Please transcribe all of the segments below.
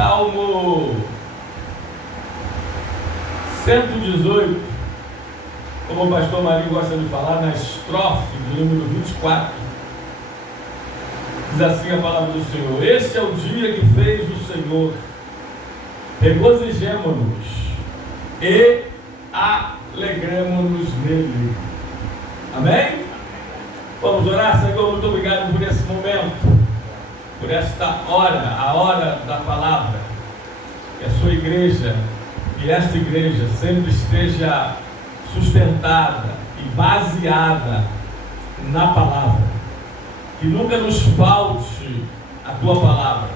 Salmo 118, como o pastor Marinho gosta de falar, na estrofe de número 24, diz assim a palavra do Senhor: este é o dia que fez o Senhor, regozijemo-nos e alegremo-nos nele. Amém? Vamos orar. Senhor, muito obrigado por esse momento, por esta hora, a hora da palavra. Que a sua igreja, que esta igreja sempre esteja sustentada e baseada na palavra. Que nunca nos falte a tua palavra.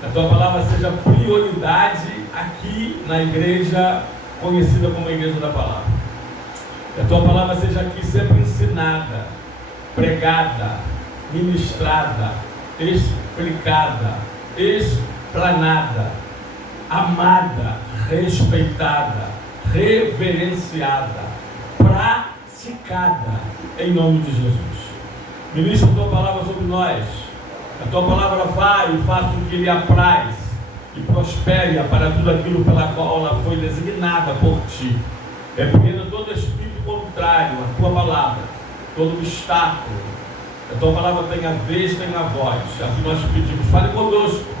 Que a tua palavra seja prioridade aqui na igreja conhecida como a Igreja da Palavra. Que a tua palavra seja aqui sempre ensinada, pregada, ministrada, explicada, explanada, amada, respeitada, reverenciada, praticada, em nome de Jesus. Ministra a tua palavra sobre nós. A tua palavra vai e faça o que lhe apraz e prospere para tudo aquilo pela qual ela foi designada por ti. Repreenda todo espírito contrário à tua palavra, todo obstáculo. A tua palavra tenha vez, tenha voz. Aqui nós pedimos, fale conosco.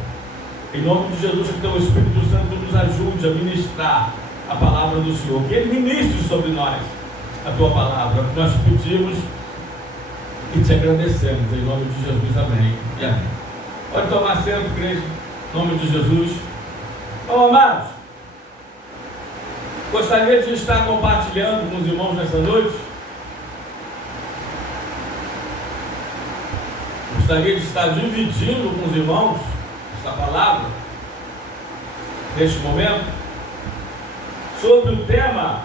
Em nome de Jesus, que teu Espírito Santo nos ajude a ministrar a palavra do Senhor. Que Ele ministre sobre nós a tua palavra. É o que nós pedimos e te agradecemos. Em nome de Jesus, amém e amém. Pode tomar assento, igreja, em nome de Jesus. Bom, amados, gostaria de estar compartilhando com os irmãos nessa noite. Gostaria de estar dividindo com os irmãos essa palavra, neste momento, sobre o tema: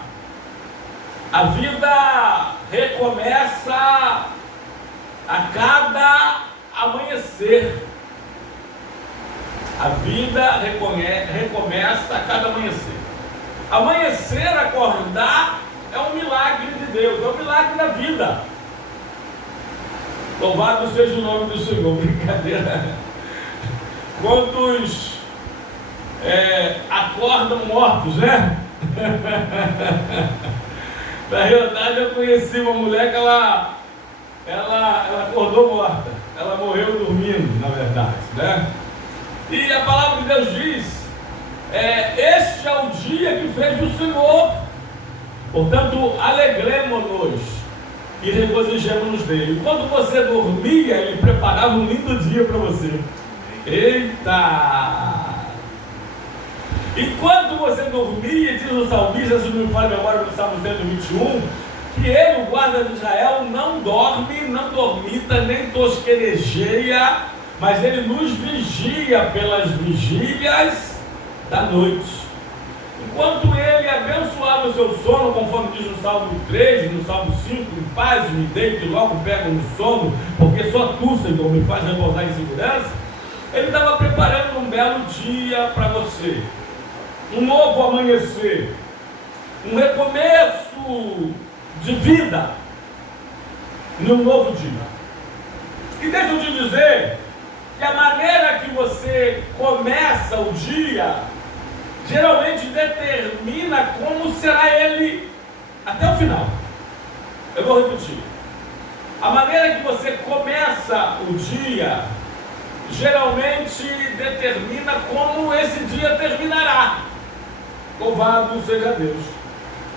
a vida recomeça a cada amanhecer. A vida recomeça a cada amanhecer. Amanhecer, acordar, é um milagre de Deus, é um milagre da vida. Louvado seja o nome do Senhor. Brincadeira. Quantos acordam mortos, né? Na realidade, eu conheci uma mulher que ela acordou morta. Ela morreu dormindo, na verdade, né? E a palavra de Deus diz: este é o dia que fez o Senhor. Portanto, alegremo-nos e regozijemos-nos nele. Quando você dormia, Ele preparava um lindo dia para você. Eita! Enquanto você dormia, diz o salmista, se não me falha a memória, no Salmo 121, que Ele, o guarda de Israel, não dorme, não dormita, nem tosquerejeia, mas Ele nos vigia pelas vigílias da noite. Enquanto Ele abençoava o seu sono, conforme diz no Salmo 3, no Salmo 5, em paz me deito e logo pego no sono, porque só tu, Senhor, me faz repousar em segurança. Ele estava preparando um belo dia para você, um novo amanhecer, um recomeço de vida, num novo dia. E deixa eu te dizer que a maneira que você começa o dia geralmente determina como será ele até o final. Eu vou repetir. A maneira que você começa o dia geralmente determina como esse dia terminará. Louvado seja Deus.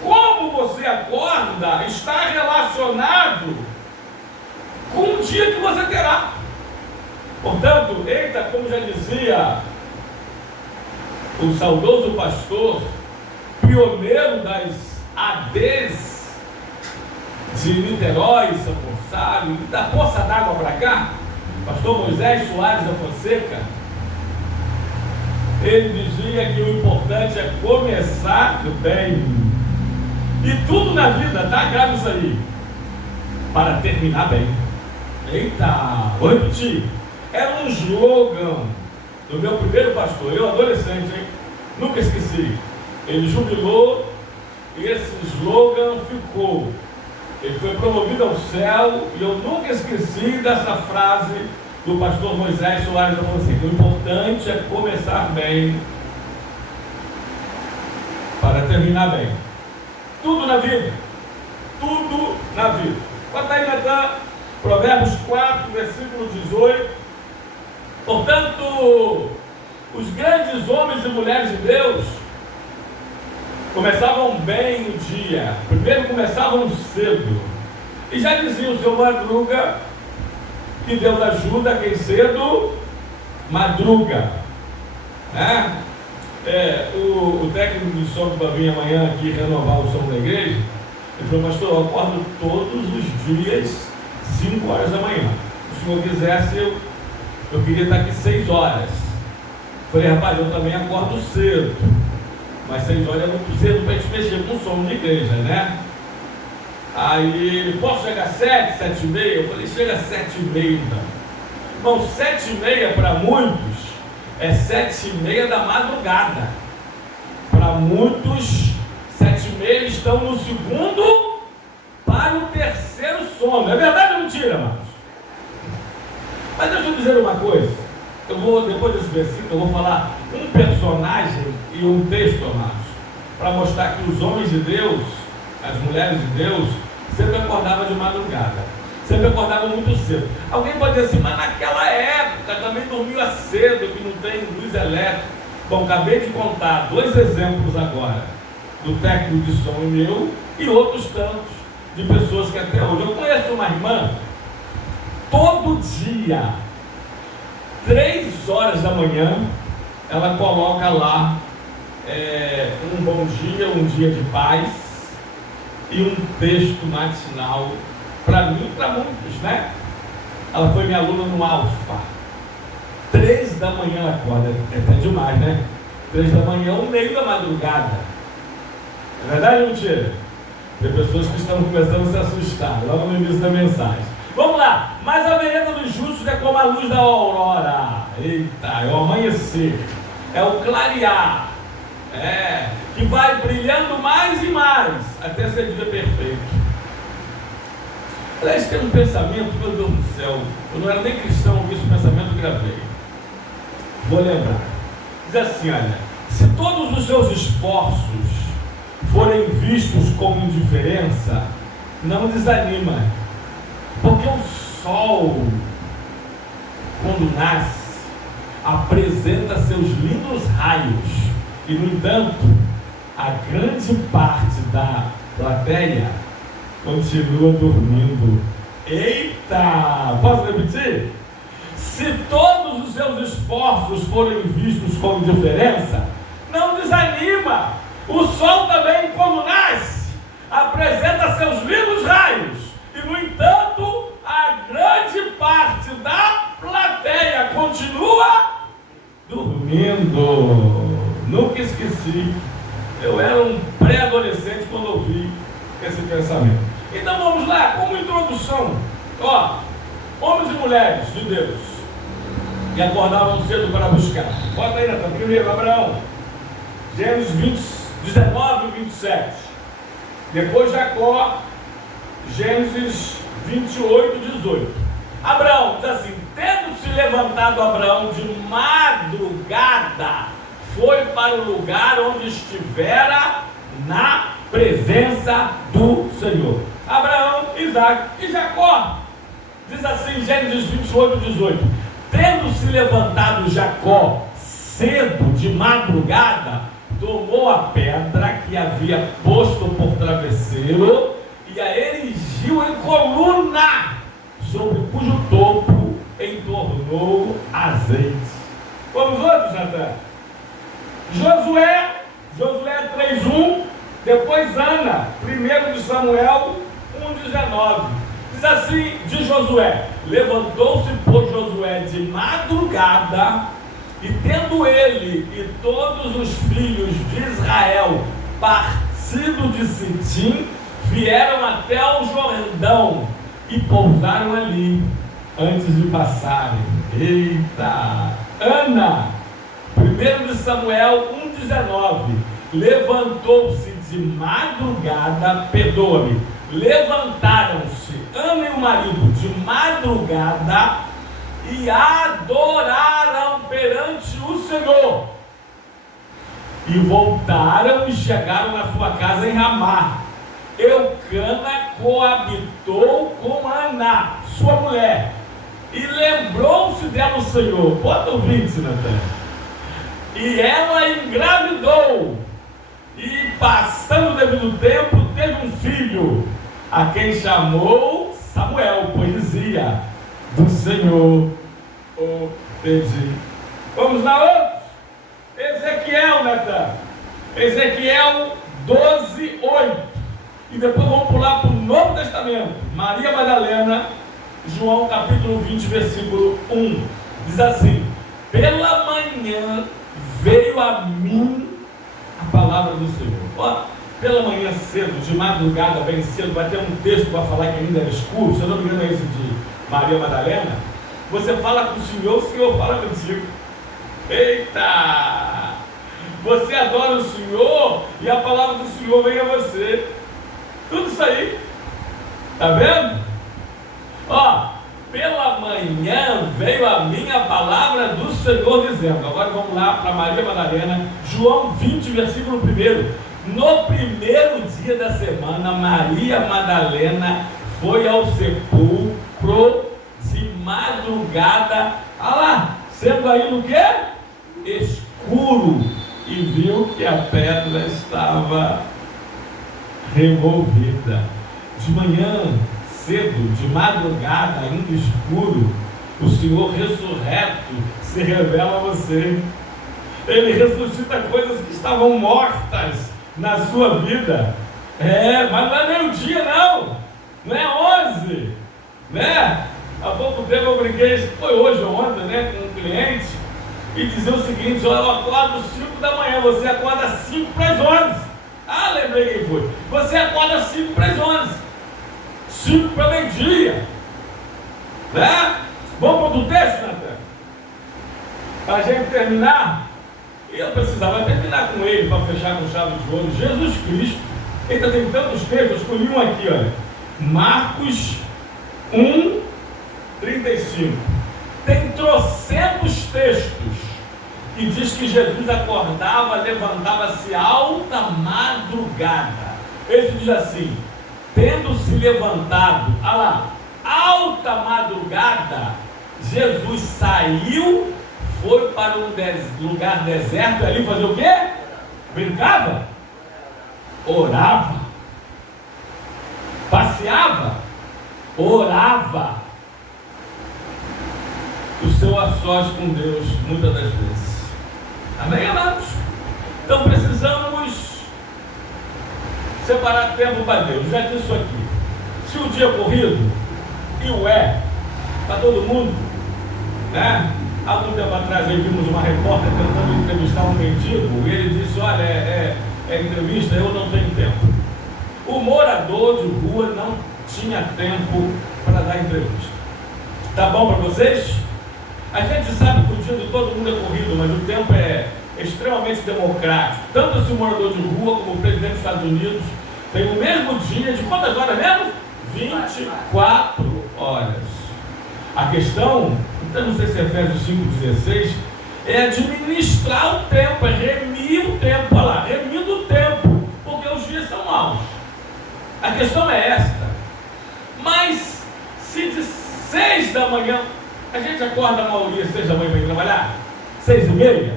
Como você acorda está relacionado com o dia que você terá. Portanto, eita, como já dizia o saudoso pastor, pioneiro das ADs de Niterói, São Gonçalo, e da Poça d'Água para cá, pastor Moisés Soares da Fonseca, ele dizia que o importante é começar bem. E tudo na vida, tá? Grave isso aí. Para terminar bem. Eita, vou repetir. Era um slogan do meu primeiro pastor, eu adolescente, hein? Nunca esqueci. Ele jubilou e esse slogan ficou. Ele foi promovido ao céu e eu nunca esqueci dessa frase do pastor Moisés Soares da Fonseca. O importante é começar começar bem para terminar bem. Tudo na vida. Tudo na vida. Bota aí, Natan, Provérbios 4, versículo 18. Portanto, os grandes homens e mulheres de Deus começavam bem o dia. Primeiro começavam cedo. E já dizia o seu Madruga que Deus ajuda quem cedo madruga. Né? O técnico de som para vir amanhã aqui renovar o som da igreja, ele falou: pastor, eu acordo todos os dias 5 horas da manhã. Se o senhor quisesse, eu queria estar aqui 6 horas. Falei: rapaz, eu também acordo cedo, mas 6 horas é muito cedo para a gente mexer com o som de igreja, né? Aí ele: posso chegar às 7, 7 e meia? Eu falei: chega às 7 e meia então. Bom, 7 e meia para muitos é 7 e meia da madrugada. Para muitos, 7 e meia estão no segundo para o terceiro sono. É verdade ou mentira, amados? Mas deixa eu dizer uma coisa. Eu vou, depois desse versículo, eu vou falar um personagem e um texto, amados, para mostrar que os homens de Deus, as mulheres de Deus, sempre acordavam de madrugada. Sempre acordavam muito cedo. Alguém pode dizer assim: mas naquela época também dormia cedo, que não tem luz elétrica. Bom, acabei de contar 2 exemplos agora, do técnico de som meu e outros tantos de pessoas que até hoje. Eu conheço uma irmã, todo dia, 3 horas da manhã, ela coloca lá um bom dia, um dia de paz e um texto matinal para mim e para muitos, né? Ela foi minha aluna no Alfa. 3 da manhã ela acorda, é até demais, né? 3 da manhã, o meio da madrugada. É verdade ou mentira? Tem pessoas que estão começando a se assustar logo no início da mensagem. Vamos lá. Mas a vereda dos justos é como a luz da aurora. Eita, é o amanhecer, é o clarear, que vai brilhando mais e mais até ser dia perfeito. Aliás, tem um pensamento, meu Deus do céu, eu não era nem cristão, eu vi esse pensamento e gravei. Vou lembrar. Diz assim: olha, se todos os seus esforços forem vistos como indiferença, não desanima, porque o sol, quando nasce, apresenta seus lindos raios, e no entanto, a grande parte da plateia continua dormindo. Eita! Posso repetir? Se todos os seus esforços forem vistos como indiferença, não desanima. O sol também, quando nasce, apresenta seus lindos raios, e no entanto, a grande parte da plateia continua dormindo. Nunca esqueci. Eu era um pré-adolescente quando ouvi esse pensamento. Então vamos lá, como introdução, homens e mulheres de Deus que acordavam cedo para buscar. Bota aí, Natan, primeiro Abraão, Gênesis 19 e 27. Depois Jacó, Gênesis 28 e 18. Abraão diz assim: tendo se levantado Abraão de madrugada, foi para o lugar onde estivera na presença do Senhor. Abraão, Isaac e Jacó. Diz assim, Gênesis 28 e 18. Tendo se levantado Jacó cedo de madrugada, tomou a pedra que havia posto por travesseiro e a erigiu em coluna, sobre cujo topo entornou azeite. Vamos outros, Natan? Josué 3:1, depois Ana, 1 de Samuel 1:19. Diz assim de Josué: levantou-se, pois, Josué de madrugada, e tendo ele e todos os filhos de Israel partido de Sitim, vieram até o Jordão e pousaram ali antes de passarem. Eita! Ana, 1 de Samuel 1:19. Levantou-se de madrugada, perdoa-me, levantaram-se Ana e o marido de madrugada e adoraram perante o Senhor, E voltaram e chegaram na sua casa em Ramá. Eucana coabitou com Aná, sua mulher, e lembrou-se dela o Senhor. Bota o vídeo, Natan. E ela engravidou, e passando o devido tempo, teve um filho, a quem chamou Samuel, pois dizia: do Senhor o pedi. Vamos lá, outros. Ezequiel, Natan. Ezequiel 12:8. E depois vamos pular para o Novo Testamento. Maria Madalena, João capítulo 20, versículo 1. Diz assim: pela manhã veio a mim a palavra do Senhor. Ó, pela manhã cedo, de madrugada, bem cedo, vai ter um texto para falar que ainda era escuro. Se eu não me engano é esse de Maria Madalena. Você fala com o Senhor fala contigo. Eita! Você adora o Senhor e a palavra do Senhor vem a você. Tudo isso aí. Está vendo? Ó, pela manhã veio a mim a palavra do Senhor dizendo. Agora vamos lá para Maria Madalena, João 20, versículo 1. No primeiro dia da semana, Maria Madalena foi ao sepulcro de madrugada. Olha lá, sendo aí no quê? Escuro, e viu que a pedra estava revolvida. De manhã cedo, de madrugada, ainda escuro, o Senhor ressurreto se revela a você. Ele ressuscita coisas que estavam mortas na sua vida. Mas não é meio-dia, não é 11, né? Há pouco tempo eu brinquei, foi hoje ou ontem, né, com um cliente, e dizia o seguinte: eu acordo 5 da manhã, você acorda 5 para as 11. Ah, lembrei quem foi. Você acorda 5 para as 11, 5 para meio-dia, né? Vamos para o texto, Natan? Para a gente terminar. E eu precisava terminar com ele, para fechar com chave de ouro. Jesus Cristo. Eita, tem tantos textos, eu escolhi um aqui, olha. Marcos 1:35. Tem trocentos textos que diz que Jesus acordava, levantava-se alta madrugada. Esse diz assim: tendo se levantado, olha lá, alta madrugada, Jesus saiu, foi para um lugar deserto, ali fazer o quê? Brincava? Orava. Passeava? Orava. O seu a sós com Deus, muitas das vezes. Amém, amados? Então precisamos separar tempo para Deus. Já disse isso aqui. Se o dia é corrido, e o para todo mundo, né? Há algum tempo atrás aí vimos uma repórter tentando entrevistar um mendigo, e ele disse: olha, é entrevista, eu não tenho tempo. O morador de rua não tinha tempo para dar entrevista. Tá bom para vocês? A gente sabe que o dia de todo mundo é corrido, mas o tempo é extremamente democrático. Tanto se o morador de rua como o presidente dos Estados Unidos tem o mesmo dia de quantas horas mesmo? 24 horas. A questão, então não sei se é Efésios 5,16, é administrar o tempo, é remir o tempo, olha lá, remindo o tempo, porque os dias são maus. A questão é esta: mas se de 6 da manhã, a gente acorda a maioria 6 da manhã para ir trabalhar? 6:30?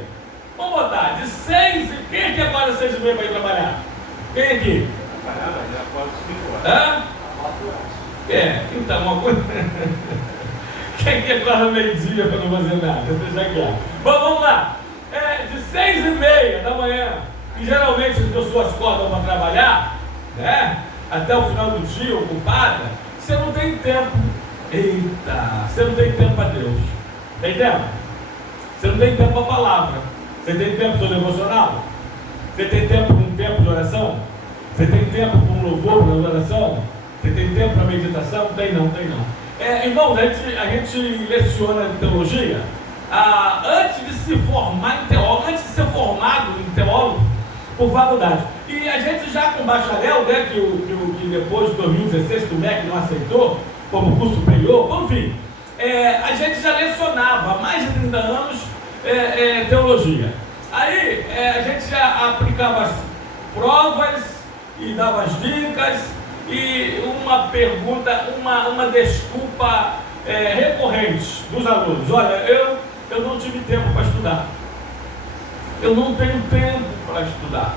Vamos botar, de 6, quem aqui acorda 6:30 para ir trabalhar? Quem aqui? Já acorda 5 horas. Então uma coisa... Quem que acorda meio-dia para não fazer nada? Deixa quieto. Bom, vamos lá. De 6:30 da manhã, que geralmente as pessoas acordam para trabalhar, né? Até o final do dia, ocupada, você não tem tempo. Eita, você não tem tempo para Deus. Tem tempo? Você não tem tempo para a palavra. Você tem tempo para o devocional? Você tem tempo para um tempo de oração? Você tem tempo para um louvor, para uma oração? Você tem tempo para meditação? Tem não. Irmãos, a gente leciona teologia. Antes de se formar em teólogo, antes de ser formado em teólogo por faculdade. E a gente já com bacharel, né, que depois de 2016 que o MEC não aceitou como curso superior, enfim, a gente já lecionava há mais de 30 anos teologia. Aí a gente já aplicava as provas e dava as dicas, e uma pergunta, uma desculpa recorrente dos alunos: olha, eu não tive tempo para estudar, eu não tenho tempo para estudar,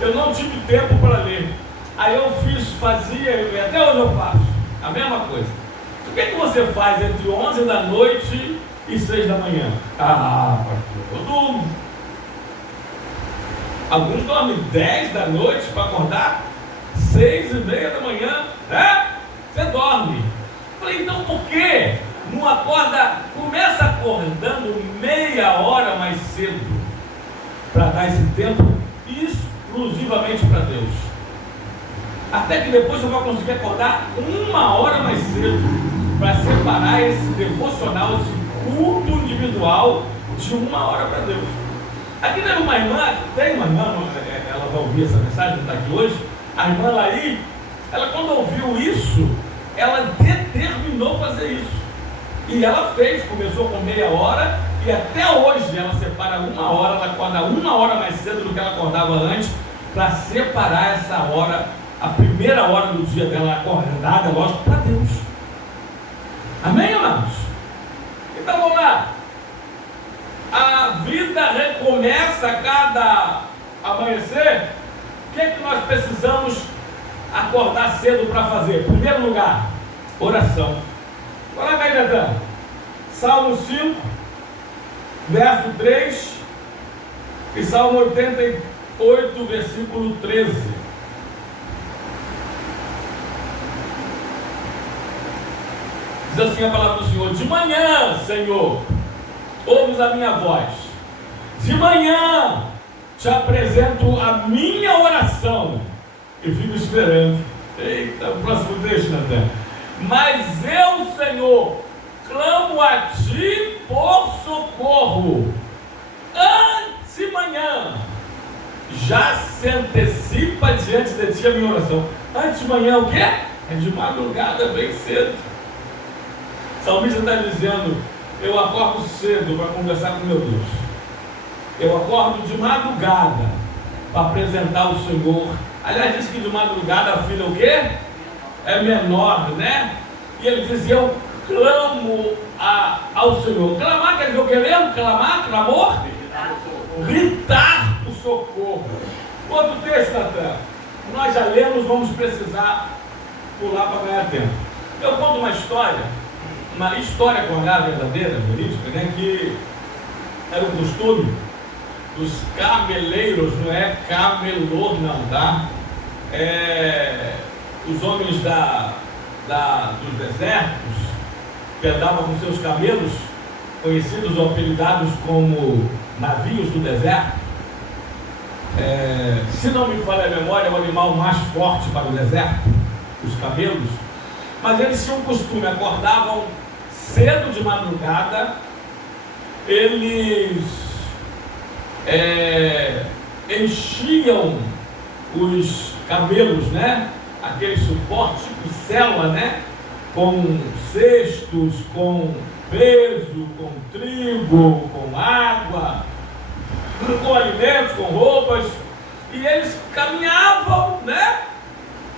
eu não tive tempo para ler. Aí eu fazia, e até hoje eu faço a mesma coisa. O que é que você faz entre 11 da noite e 6 da manhã? Ah, pastor, eu durmo. Alguns dormem 10 da noite para acordar 6:30 da manhã, né? Você dorme. Eu falei, então por que não acorda, começa acordando meia hora mais cedo, para dar esse tempo exclusivamente para Deus? Até que depois você vai conseguir acordar 1 hora mais cedo, para separar esse devocional, esse culto individual de 1 hora para Deus. Aqui tem uma irmã, ela vai ouvir essa mensagem, não está aqui hoje. A irmã Laí, ela quando ouviu isso, ela determinou fazer isso. E ela fez, começou com meia hora, e até hoje ela separa 1 hora, ela acorda 1 hora mais cedo do que ela acordava antes, para separar essa hora, a primeira hora do dia dela acordada, lógico, para Deus. Amém, irmãos? Então vamos lá. A vida recomeça a cada amanhecer. O que é que nós precisamos acordar cedo para fazer? Em primeiro lugar, oração. Coloca aí, Natan. Salmo 5, verso 3 e Salmo 88, versículo 13. Diz assim a palavra do Senhor: de manhã, Senhor, ouves a minha voz. De manhã te apresento a minha oração e fico esperando. Eita, o próximo trecho, Natan. Mas eu, Senhor, clamo a ti por socorro. Antes de manhã, já se antecipa diante de ti a minha oração. Antes de manhã o quê? É de madrugada, bem cedo. O salmista está dizendo: eu acordo cedo para conversar com meu Deus. Eu acordo de madrugada para apresentar o Senhor. Aliás, diz que de madrugada a filha o quê? É menor, né? E ele diz: eu clamo ao Senhor. Clamar quer dizer o que mesmo? Clamar, clamor? Gritar o socorro. Outro texto, Natan. Nós já lemos, vamos precisar pular para ganhar tempo. Eu conto uma história com H verdadeira, verídica, né? Que era o costume dos cameleiros, não é camelô não, tá? Os homens dos desertos, que andavam com seus camelos, conhecidos ou apelidados como navios do deserto. Se não me falha a memória, é o animal mais forte para o deserto, os camelos. Mas eles tinham um costume, acordavam cedo de madrugada, eles enchiam os camelos, né? Aquele suporte, tipo cela, né? Com cestos, com peso, com trigo, com água, com alimentos, com roupas, e eles caminhavam, né?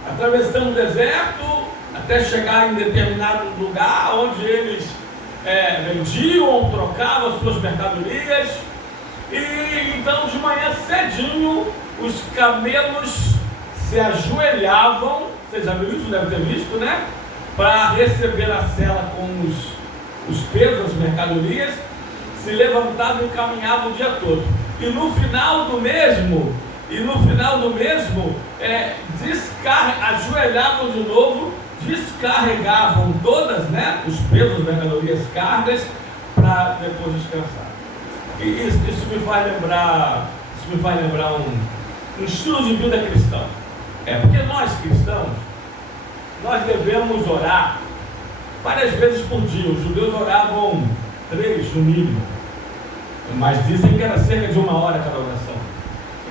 Atravessando o deserto, até chegar em determinado lugar onde eles vendiam, trocavam suas mercadorias. E então de manhã cedinho os camelos se ajoelhavam, você já viu isso, deve ter visto, né? Para receber a cela com os pesos, as mercadorias, se levantavam e caminhavam o dia todo. E no final do mesmo, ajoelhavam de novo, descarregavam todas, né? Os pesos, mercadorias, cargas, para depois descansar. E isso me faz lembrar um estilo de vida cristão. Porque nós cristãos, nós devemos orar várias vezes por dia. Os judeus oravam 3 no mínimo, mas dizem que era cerca de 1 hora cada oração.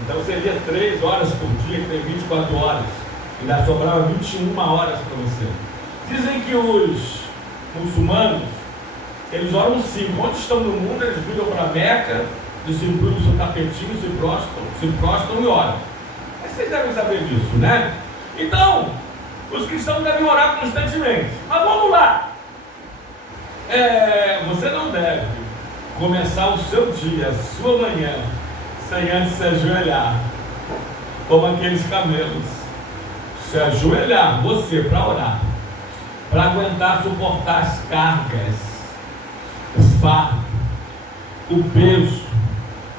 Então seria 3 horas por dia, que tem 24 horas, ainda sobrava 21 horas para você. Dizem que os muçulmanos, eles oram 5. Onde estão no mundo, eles viram para Meca distribuem o seu tapetinho, se prostram e oram. Mas vocês devem saber disso, né? Então, os cristãos devem orar constantemente. Mas vamos lá. Você não deve começar o seu dia, a sua manhã, sem antes se ajoelhar, como aqueles camelos. Se ajoelhar, você, para orar, para aguentar suportar as cargas, o fardo, o peso,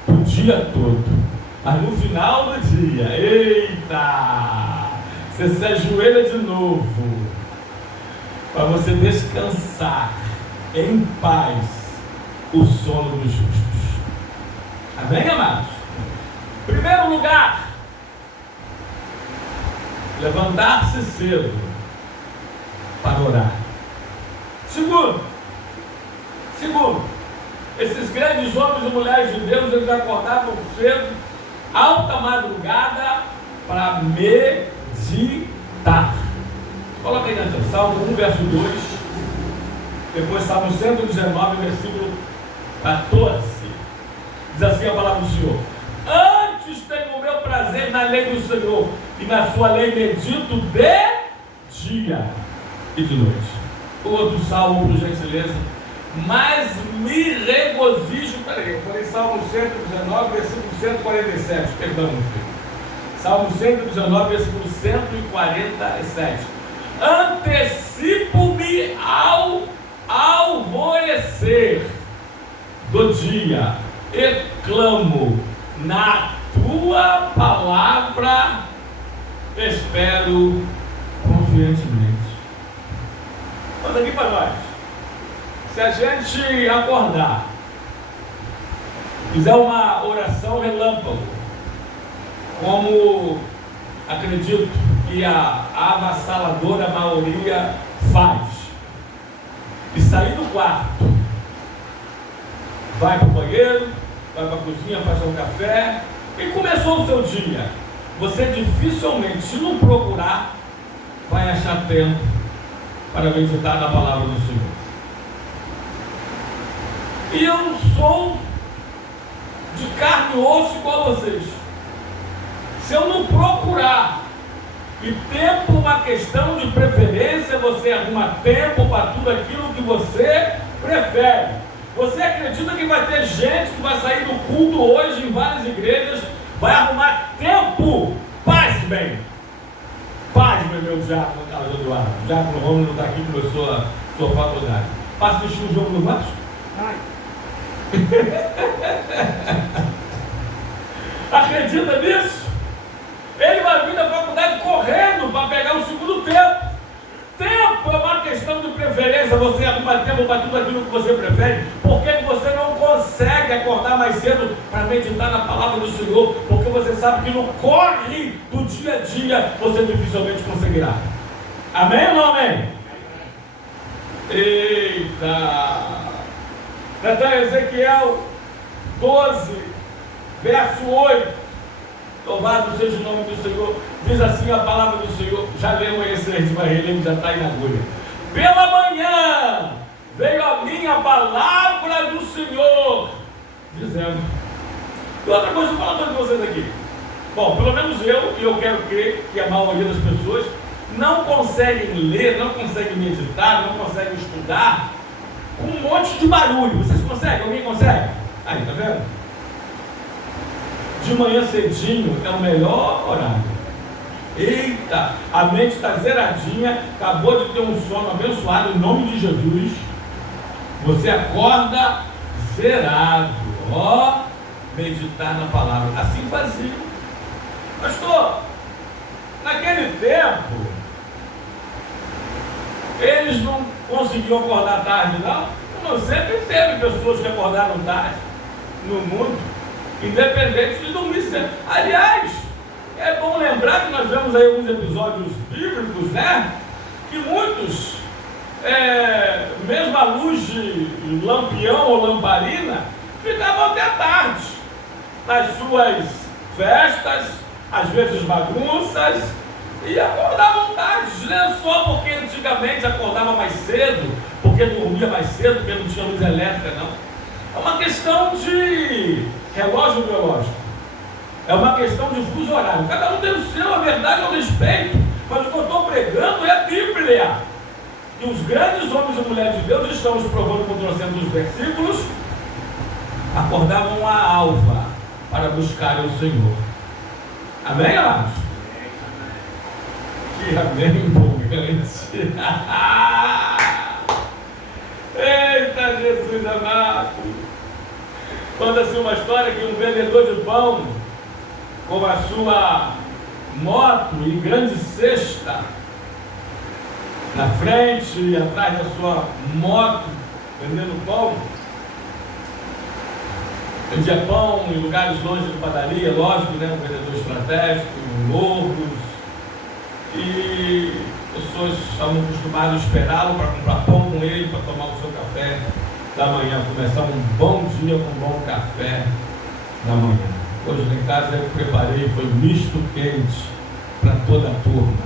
o dia todo. Mas no final do dia, eita, você se ajoelha de novo, para você descansar em paz o sono dos justos. Amém, amados? Primeiro lugar, levantar-se cedo para orar. Segundo, esses grandes homens e mulheres de Deus, eles acordavam cedo, alta madrugada, para meditar. Coloca aí dentro, Salmo 1, verso 2, depois Salmo 119, versículo 14. Diz assim a palavra do Senhor: antes tenho o meu prazer na lei do Senhor, e na sua lei medito de dia e de noite. O outro salmo, por gentileza. Mas me regozijo, eu falei Salmo 119, versículo 147, perdão, Salmo 119, versículo 147. Antecipo-me ao alvorecer do dia e clamo na tua palavra, espero confiantemente. Vamos aqui para nós. Se a gente acordar, fizer uma oração relâmpago, como acredito que a avassaladora maioria faz, e sair do quarto, vai para o banheiro, vai para a cozinha, faz um café, e começou o seu dia, você dificilmente, se não procurar, vai achar tempo para meditar na palavra do Senhor. E eu não sou de carne e osso igual a vocês. Se eu não procurar, e tempo é uma questão de preferência, você arruma tempo para tudo aquilo que você prefere. Você acredita que vai ter gente que vai sair do culto hoje em várias igrejas, vai arrumar tempo? Pasmem, meu diácono Carlos Eduardo. O diácono Romulo não está aqui, começou a sua faculdade. Para assistir o jogo do Vasco? Acredita nisso? Ele vai vir da faculdade correndo para pegar o segundo tempo. Tempo é uma questão de preferência. Você arruma tempo para tudo aquilo que você prefere. Por que você não consegue acordar mais cedo para meditar na palavra do Senhor? Porque você sabe que no corre do dia a dia você dificilmente conseguirá. Amém ou não amém? Eita! Então, Ezequiel 12, verso 8, louvado seja o nome do Senhor, diz assim a palavra do Senhor, já leu esse, mas ele já está aí na agulha. Pela manhã veio a minha palavra do Senhor, dizendo, e outra coisa, eu vou falar para vocês aqui, bom, pelo menos eu quero crer que a maioria das pessoas não conseguem ler, não conseguem meditar, não conseguem estudar, com um monte de barulho. Vocês conseguem? Alguém consegue? Aí, tá vendo? De manhã cedinho é o melhor horário. Eita, a mente está zeradinha, acabou de ter um sono abençoado em nome de Jesus. Você acorda zerado. Ó, meditar na palavra. Assim fazia. Pastor, naquele tempo, eles não conseguiam acordar tarde, não? Sempre teve pessoas que acordaram tarde no mundo, independente de dormir cedo. Aliás, é bom lembrar que nós vemos aí alguns episódios bíblicos, né? Que muitos, mesmo à luz de lampião ou lamparina, ficavam até tarde nas suas festas, às vezes bagunças, e acordavam tarde, não só porque antigamente acordava mais cedo, porque dormia mais cedo, porque não tinha luz elétrica, não. É uma questão de relógio biológico. É uma questão de fuso horário. Cada um tem o seu, a verdade ao respeito. Mas o que eu estou pregando é a Bíblia. E os grandes homens e mulheres de Deus, estamos provando com trocentos versículos, acordavam a alva para buscar o Senhor. Amém, amados? Que amém empolgante. Eita, Jesus amado. Conta-se uma história que um vendedor de pão, com a sua moto e grande cesta na frente e atrás da sua moto, vendendo pão, vendia pão em lugares longe de padaria, lógico, né? Um vendedor estratégico, em morros, e pessoas estavam acostumadas a esperá-lo para comprar pão com ele, para tomar o seu café da manhã, começar um bom dia com um bom café da manhã. Hoje lá em casa eu preparei, foi misto quente para toda a turma.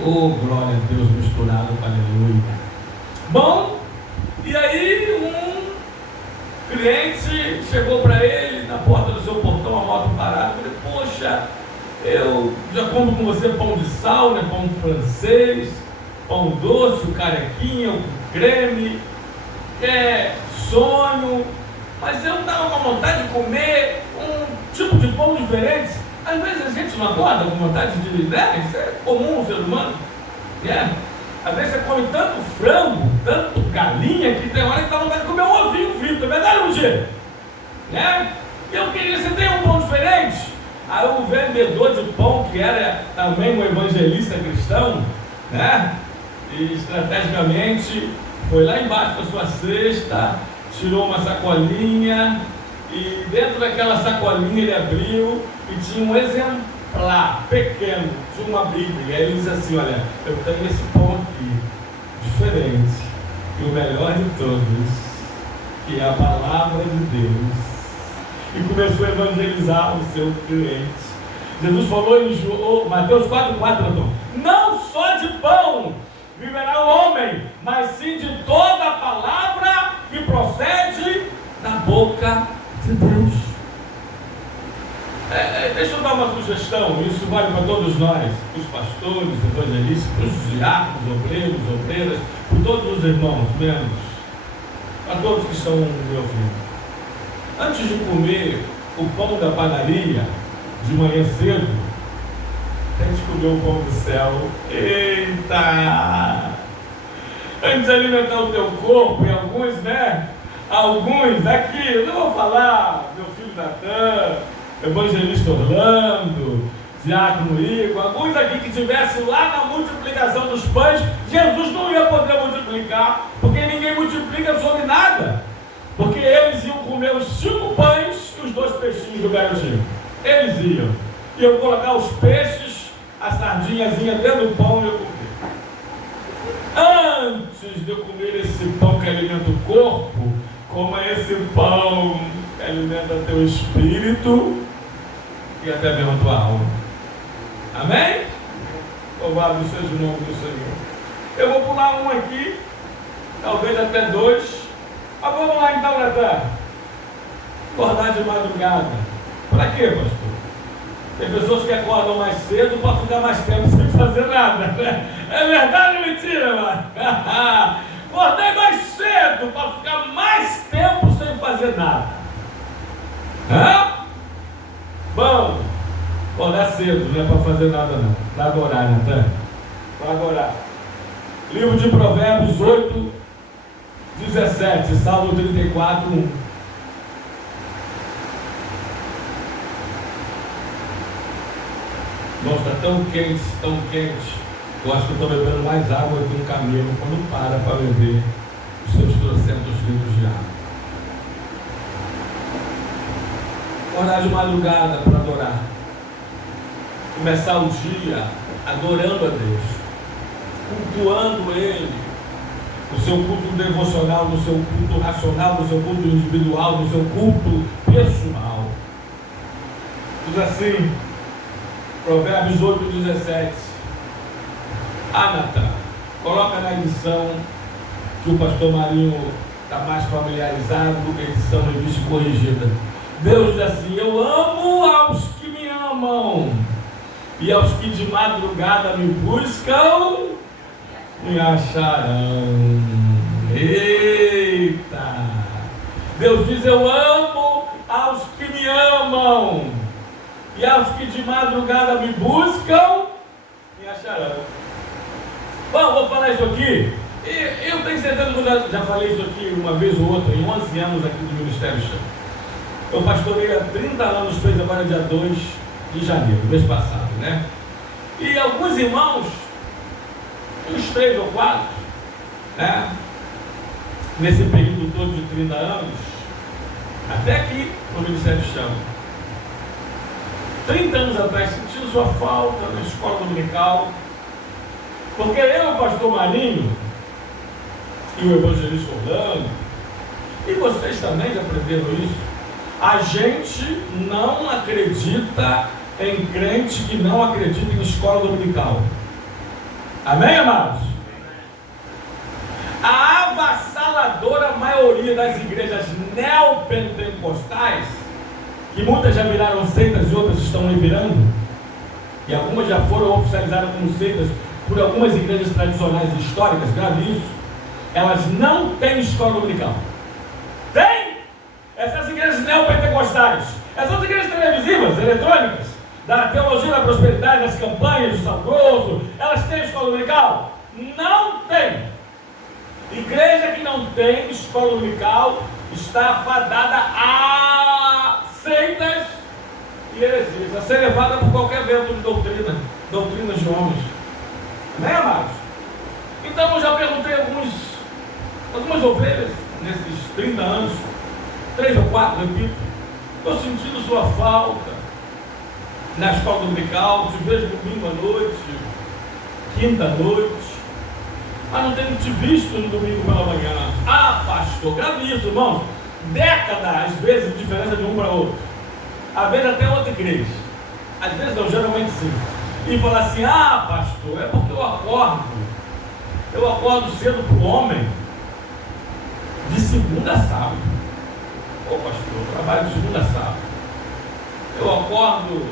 Oh, glória a Deus, misturado, aleluia. Bom, e aí um cliente chegou para ele na porta do seu portão, a moto parada. Eu falei, poxa, eu já compro com você pão de sal, né? Pão francês, pão doce, o carequinha, o creme, sonho, mas eu estava com vontade de comer um tipo de pão diferente. Às vezes a gente não acorda com vontade de, né? Isso é comum no ser humano, né? Às vezes você come tanto frango, tanto galinha, que tem hora que dá vontade de comer um ovinho frito, é verdade, Luigi? Né? Eu queria, você tem um pão diferente? Aí o vendedor de pão, que era também um evangelista cristão, né? E estrategicamente foi lá embaixo da sua cesta, tirou uma sacolinha, e dentro daquela sacolinha ele abriu e tinha um exemplar pequeno de uma Bíblia. Aí ele disse assim, olha, eu tenho esse pão aqui, diferente, e o melhor de todos, que é a palavra de Deus. E começou a evangelizar o seu cliente. Jesus falou em Mateus 4:4, não só de pão viverá o homem, mas sim de toda a palavra que procede da boca de Deus. Deixa eu dar uma sugestão, isso vale para todos nós, os pastores, evangelistas, os diáconos, obreiros, obreiras, por todos os irmãos, menos para todos que estão me ouvindo. Antes de comer o pão da padaria de manhã cedo, tente comer o pão do céu. Eita! Antes de alimentar o teu corpo, e alguns, né? Alguns aqui, eu não vou falar, meu filho Natan, evangelista Orlando, diácono Igor, alguns aqui que estivessem lá na multiplicação dos pães, Jesus não ia poder multiplicar, porque ninguém multiplica sobre nada, porque eles iam comer os 5 pães e os 2 peixinhos do garotinho. Eles iam colocar os peixes, a sardinhazinha dentro do pão e eu comer. Antes de eu comer esse pão que alimenta o corpo, coma esse pão que alimenta teu espírito e até mesmo a tua alma. Amém? Louvado seja o nome do Senhor. Eu vou pular um aqui, talvez até 2. Mas vamos lá então, Natan. Acordar de madrugada. Para quê, pastor? Tem pessoas que acordam mais cedo para ficar mais tempo sem fazer nada, né? É verdade ou mentira, mano? Acordei mais cedo para ficar mais tempo sem fazer nada. Bom, acordar cedo, não é para fazer nada não. Para adorar, Natan. Para adorar. Livro de Provérbios 8:17, Salmo 34:1. Nossa, está tão quente, tão quente. Eu acho que eu estou bebendo mais água que um camelo quando para beber os seus 300 litros de água. Acordar de madrugada para adorar. Começar o dia adorando a Deus, cultuando Ele, no seu culto devocional, no seu culto racional, no seu culto individual, no seu culto pessoal. Diz assim, Provérbios 8:17. Natan, coloca na edição que o pastor Marinho está mais familiarizado, edição revista corrigida. Deus diz assim: eu amo aos que me amam, e aos que de madrugada me buscam, me acharão. Eita! Deus diz: eu amo aos que me amam, e aos que de madrugada me buscam, me acharão. Bom, vou falar isso aqui. Eu tenho certeza que eu já falei isso aqui uma vez ou outra, em 11 anos aqui do Ministério Chão. Eu pastorei há 30 anos, fez agora dia 2 de janeiro, mês passado, né? E alguns irmãos, uns 3 ou 4, né? Nesse período todo de 30 anos, até aqui no Ministério Chão, 30 anos atrás, sentindo sua falta na escola dominical, porque eu, o pastor Marinho, e o evangelista Orlando, e vocês também já aprenderam isso, a gente não acredita em crente que não acredita em escola dominical. Amém, amados? A avassaladora maioria das igrejas neopentecostais, que muitas já viraram seitas e outras estão revirando, e algumas já foram oficializadas como seitas por algumas igrejas tradicionais e históricas, grave isso, elas não têm escola dominical. Tem? Essas igrejas neopentecostais, essas igrejas televisivas, eletrônicas, da teologia da prosperidade, das campanhas do Sabroso, elas têm escola dominical? Não tem. Igreja que não tem escola dominical está fadada a seitas e heresias, a ser levada por qualquer vento de doutrinas de homens. Né, amados? Então eu já perguntei algumas ovelhas nesses 30 anos, 3 ou 4, repito, estou sentindo sua falta na escola dominical, te vejo domingo à noite, quinta à noite, mas não tenho te visto no domingo pela manhã. Ah, pastor, grave isso, irmãos, décadas, às vezes, de diferença de um para outro, às vezes até outra igreja, às vezes não, geralmente sim, e fala assim: ah, pastor, é porque eu acordo cedo para o homem, de segunda a sábado. Ô pastor, eu trabalho de segunda a sábado. Eu acordo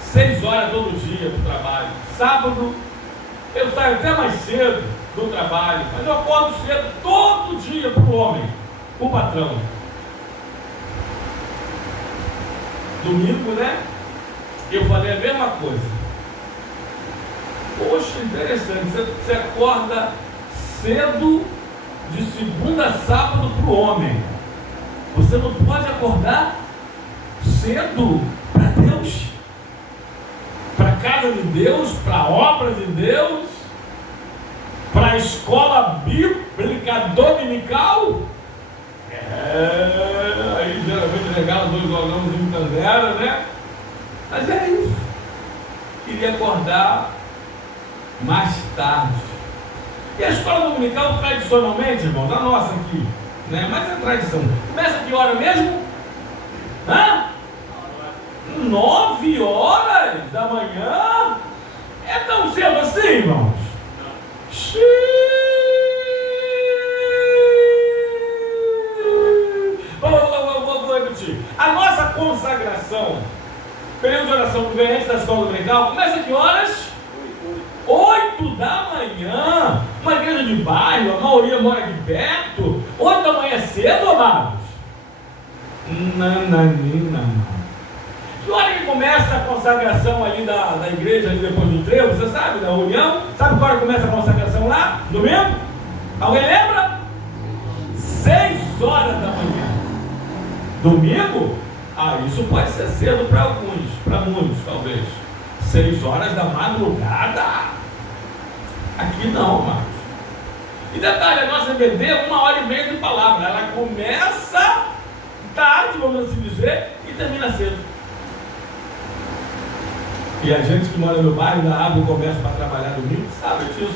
6 horas todo dia para o trabalho. Sábado eu saio até mais cedo do trabalho, mas eu acordo cedo todo dia para o homem, para o patrão. Domingo, né? Eu falei a mesma coisa. Poxa, interessante, você acorda cedo de segunda a sábado para o homem. Você não pode acordar cedo para Deus, para a casa de Deus, para a obra de Deus, para a escola bíblica dominical? Aí geralmente regala 2 violões de Tandera, né? Mas é isso. Queria acordar mais tarde. E a escola dominical, tradicionalmente, irmãos, a nossa aqui, né? Mas é tradição. Começa que hora mesmo? 9 horas da manhã? É tão cedo assim, irmãos? Vou repetir. A nossa consagração, período de oração que vem antes da escola dominical, começa que horas? 8 da manhã. Uma igreja de bairro, a maioria mora aqui perto. 8 da manhã é cedo, amados? Não. Que hora que começa a consagração ali da igreja, ali depois do trevo? Você sabe, da reunião? Sabe que hora começa a consagração lá? Domingo? Alguém lembra? 6 horas da manhã. Domingo? Isso pode ser cedo para alguns, para muitos talvez. 6 horas da madrugada. Aqui não, amados. E detalhe, a nossa EBD é 1h30 de palavra. Ela começa tarde, vamos assim dizer, e termina cedo. E a gente que mora no bairro, da abre o comércio para trabalhar domingo, sabe disso?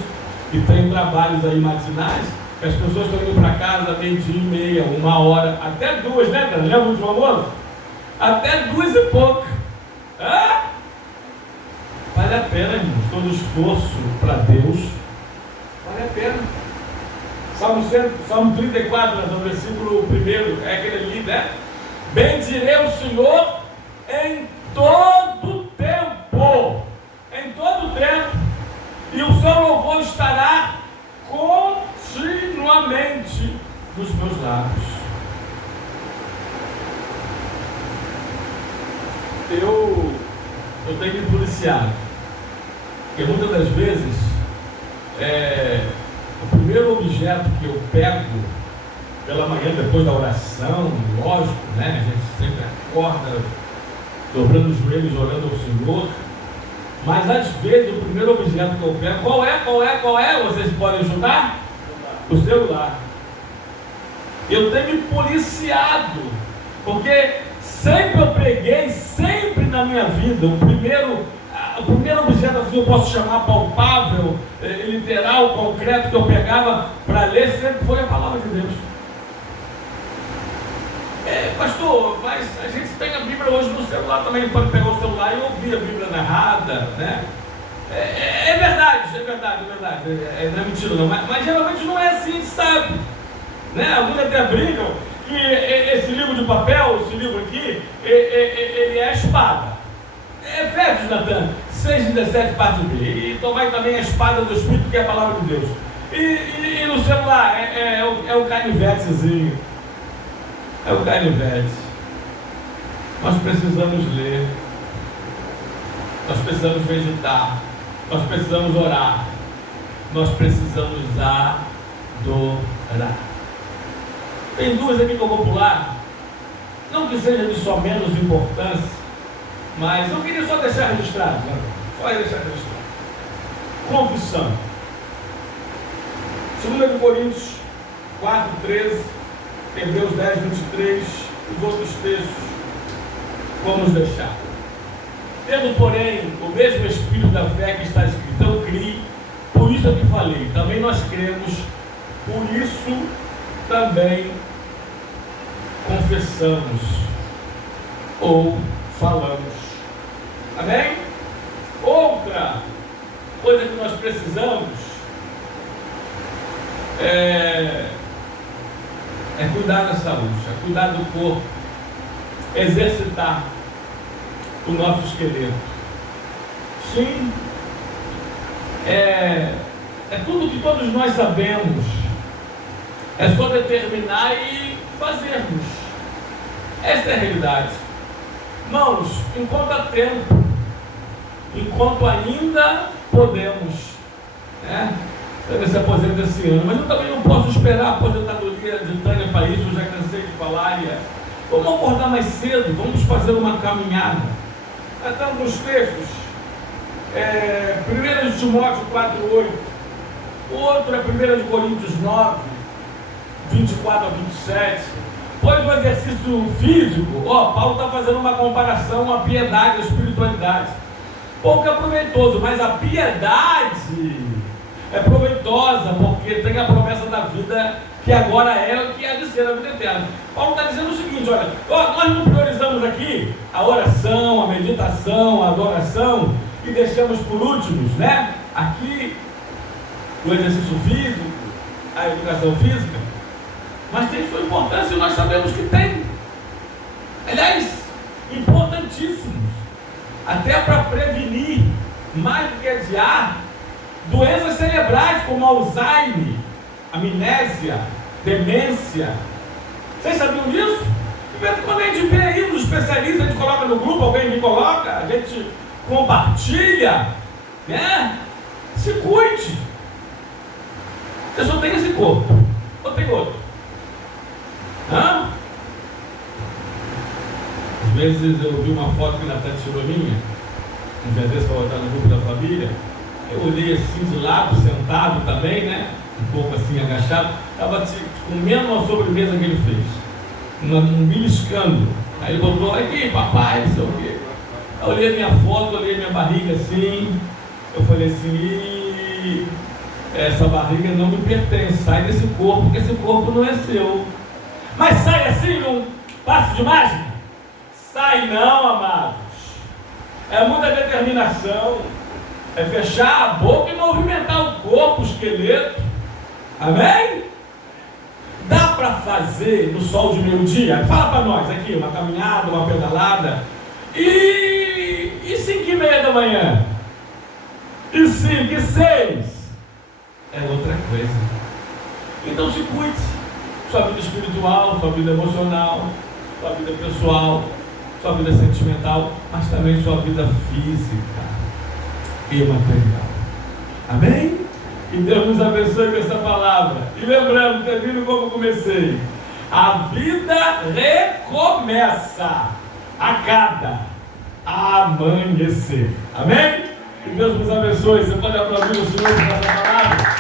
Que tem trabalhos aí matinais, que as pessoas estão indo para casa 12h30, 1h, até 2, né, cara? Lembra do último almoço? Até 2 e pouco. Vale a pena, irmãos, todo esforço para Deus, vale a pena. Salmo 34, no versículo 1, é aquele ali, né? Bendirei o Senhor em todo tempo. Em todo tempo. E o seu louvor estará continuamente nos meus lábios. Eu tenho me policiado, porque muitas das vezes o primeiro objeto que eu pego pela manhã, depois da oração, lógico, né? A gente sempre acorda dobrando os joelhos, orando ao Senhor, mas às vezes o primeiro objeto que eu pego, qual é? Vocês podem ajudar? O celular. Eu tenho me policiado, porque sempre eu preguei, sempre na minha vida, o primeiro objeto assim eu posso chamar palpável, literal, concreto que eu pegava para ler sempre foi a palavra de Deus. Pastor, mas a gente tem a Bíblia hoje no celular também, pode pegar o celular e ouvir a Bíblia narrada, né? É verdade, não é mentira não, mas geralmente não é assim, a gente sabe, né? Alguns até brincam que esse livro de papel, esse livro aqui, ele é a espada. Efésios, Natan, 6:17, parte B. E tomai também a espada do Espírito, que é a palavra de Deus. E no celular, é o canivetezinho. É o canivete. Nós precisamos ler. Nós precisamos meditar. Nós precisamos orar. Nós precisamos adorar. Tem duas aqui que eu vou pular. Não que seja de só menos importância, mas eu queria só deixar registrado, né? Só deixar registrado. Confissão. 2 Coríntios 4:13, Hebreus 10:23, os outros textos vamos deixar. Tendo, porém, o mesmo Espírito da fé que está escrito, eu criei, por isso é que falei, também nós cremos, por isso também confessamos ou falamos. Amém? Outra coisa que nós precisamos é cuidar da saúde, é cuidar do corpo, exercitar o nosso esqueleto. Sim, é tudo que todos nós sabemos, é só determinar e fazermos. Essa é a realidade. Irmãos, enquanto há tempo, enquanto ainda podemos, né? Eu se aposenta esse ano, mas eu também não posso esperar a aposentadoria de Tânia para isso, eu já cansei de falar. Vamos acordar mais cedo, vamos fazer uma caminhada. Estamos nos textos, 1 de Timóteo 4:8, o outro é 1 de Coríntios 9:24 a 27. Pois o exercício físico, Paulo está fazendo uma comparação à piedade, à espiritualidade. Pouco é proveitoso, mas a piedade é proveitosa, porque tem a promessa da vida, que agora é o que há de ser a vida eterna. Paulo está dizendo o seguinte: olha, nós não priorizamos aqui a oração, a meditação, a adoração, e deixamos por últimos, né? Aqui, o exercício físico, a educação física, mas tem sua importância e nós sabemos que tem. Aliás, importantíssimos, até para prevenir, mais do que adiar, doenças cerebrais como Alzheimer, amnésia, demência. Vocês sabiam disso? De vez em quando a gente vê aí nos especialistas, a gente coloca no grupo, alguém me coloca, a gente compartilha, né? Se cuide. Você só tem esse corpo, ou tem outro? Às vezes eu vi uma foto que Natan tirou minha, um dia desse para botar no grupo da família. Eu olhei assim de lado, sentado também, né? Um pouco assim agachado. Estava comendo uma sobremesa que ele fez, um beliscando. Aí ele botou aqui, papai, não sei o quê. Eu olhei a minha foto, olhei a minha barriga assim. Eu falei assim: essa barriga não me pertence, sai desse corpo, porque esse corpo não é seu. Mas sai assim num passo de mágica? Sai não, amados. É muita determinação. É fechar a boca e movimentar o corpo, o esqueleto. Amém? Dá para fazer no sol de meio-dia? Fala para nós aqui, uma caminhada, uma pedalada. E 5h30 da manhã? E 5, e 6? É outra coisa. Então se cuide. Sua vida espiritual, sua vida emocional, sua vida pessoal, sua vida sentimental, mas também sua vida física e material. Amém? Que Deus nos abençoe com essa palavra. E lembrando, termino como comecei. A vida recomeça a cada amanhecer. Amém? Que Deus nos abençoe. Você pode aplaudir o Senhor por essa palavra?